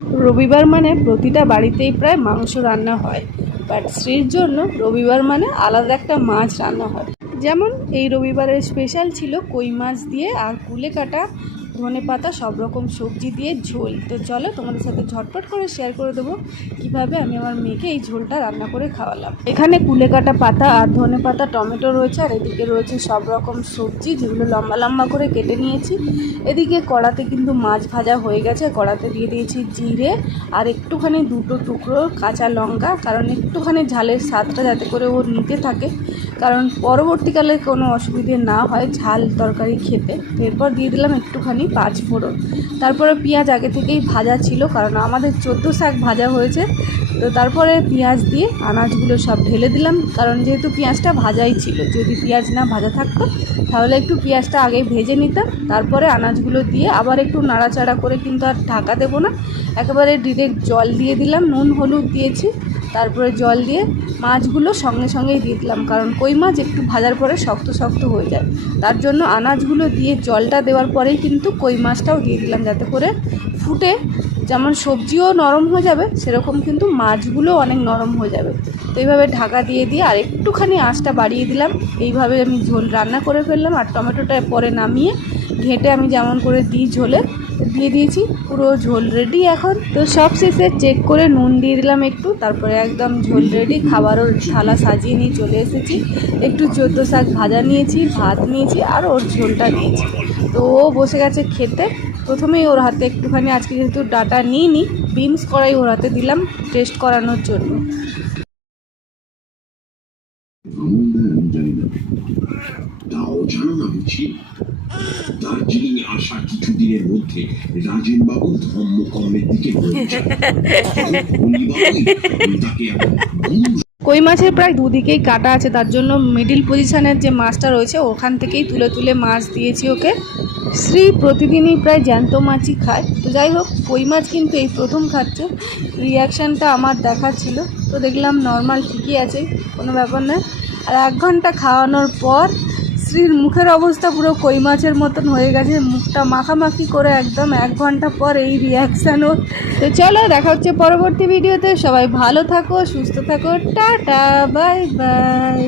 রবিবার মানে প্রতিটা বাড়িতেই প্রায় মাংস রান্না হয়, বাট শ্রীর জন্য রবিবার মানে আলাদা একটা মাছ রান্না হয়। যেমন এই রবিবারের স্পেশাল ছিল কই মাছ দিয়ে আর কুলে কাটা ধনেপাতা সব রকম সবজি দিয়ে ঝোল। তো চলো তোমাদের সাথে ঝটপট করে শেয়ার করে দেবো কীভাবে আমি আমার মেয়েকে এই ঝোলটা রান্না করে খাওয়ালাম। এখানে কুলে কাটা পাতা আর ধনেপাতা, টমেটো রয়েছে, আর এদিকে রয়েছে সব রকম সবজি যেগুলো লম্বা লম্বা করে কেটে নিয়েছি। এদিকে কড়াতে কিন্তু মাছ ভাজা হয়ে গেছে, কড়াতে দিয়ে দিয়েছি জিরে আর একটুখানি দুটো টুকরো কাঁচা লঙ্কা, কারণ একটুখানি ঝালের স্বাদটা যাতে করে ওর নিতে থাকে, কারণ পরবর্তীকালে কোনো অসুবিধে না হয় ঝাল তরকারি খেতে। এরপর দিয়ে দিলাম একটুখানি পাঁচফোড়ন, তারপরে পেঁয়াজ আগে থেকেই ভাজা ছিল কারণ আমাদের 14 শাক ভাজা হয়েছে। তো তারপরে পেঁয়াজ দিয়ে আনাজগুলো সব ঢেলে দিলাম, কারণ যেহেতু পেঁয়াজটা ভাজাই ছিল, যদি পেঁয়াজ না ভাজা থাকতো তাহলে একটু পেঁয়াজটা আগে ভেজে নিতাম, তারপরে আনাজগুলো দিয়ে আবার একটু নাড়াচাড়া করে কিন্তু আর ঢাকা দেবো না, একেবারে ডিরেক্ট জল দিয়ে দিলাম, নুন হলুদ দিয়েছি, তারপরে জল দিয়ে মাছগুলো সঙ্গে সঙ্গেই দিয়ে দিলাম, কারণ কই মাছ একটু ভাজার পরে শক্ত শক্ত হয়ে যায়, তার জন্য আনাজগুলো দিয়ে জলটা দেওয়ার পরেই কিন্তু কই মাছটাও দিয়ে দিলাম, যাতে করে ফুটে যেমন সবজিও নরম হয়ে যাবে সেরকম কিন্তু মাছগুলো অনেক নরম হয়ে যাবে। তো এইভাবে ঢাকা দিয়ে আর একটুখানি আঁচটা বাড়িয়ে দিলাম, এইভাবে আমি ঝোল রান্না করে ফেললাম। আর টমেটোটা পরে নামিয়ে ঘেঁটে আমি যেমন করে দিই ঝোলে দিয়ে দিয়েছি, পুরো ঝোল রেডি এখন। তো সব শেষে চেক করে নুন দিয়ে দিলাম একটু, তারপরে একদম ঝোল রেডি, খাবারও থালা সাজিয়ে নিয়ে চলে এসেছি। একটু 14 শাক ভাজা নিয়েছি, ভাত নিয়েছি আর ওর ঝোলটা নিয়েছি। তো ও বসে গেছে খেতে। প্রথমেই ওর হাতে একটুখানি, আজকে যেহেতু ডাটা নিইনি, বিনস কড়াই ওর হাতে দিলাম টেস্ট করানোর জন্য। তাও জানো না বুঝি, দার্জিলিং আসা কিছুদিনের মধ্যে রাজেন বাবু ধর্মকর্মের দিকে কই মাছের প্রায় দুদিকেই কাটা আছে, তার জন্য মিডিল পজিশনের যে মাছটা রয়েছে ওখান থেকেই তুলে তুলে মাছ দিয়েছি ওকে। শ্রী প্রতিদিনই প্রায় জ্যান্ত মাছই খায়, তো যাই হোক কই মাছ কিন্তু এই প্রথম খাচ্ছে। রিয়াকশানটা আমার দেখার ছিল, তো দেখলাম নর্মাল ঠিকই আছে, কোনো ব্যাপার নয়। আর 1 ঘন্টা খাওয়ানোর পর শ্রীর মুখের অবস্থা পুরো কই মাছের মতন হয়ে গেছে, মুখটা মাখামাখি করে একদম 1 ঘন্টা পর এই রিয়াকশানও। তো চলো দেখা হচ্ছে পরবর্তী ভিডিওতে, সবাই ভালো থাকো, সুস্থ থাকো, টাটা, বাই বাই।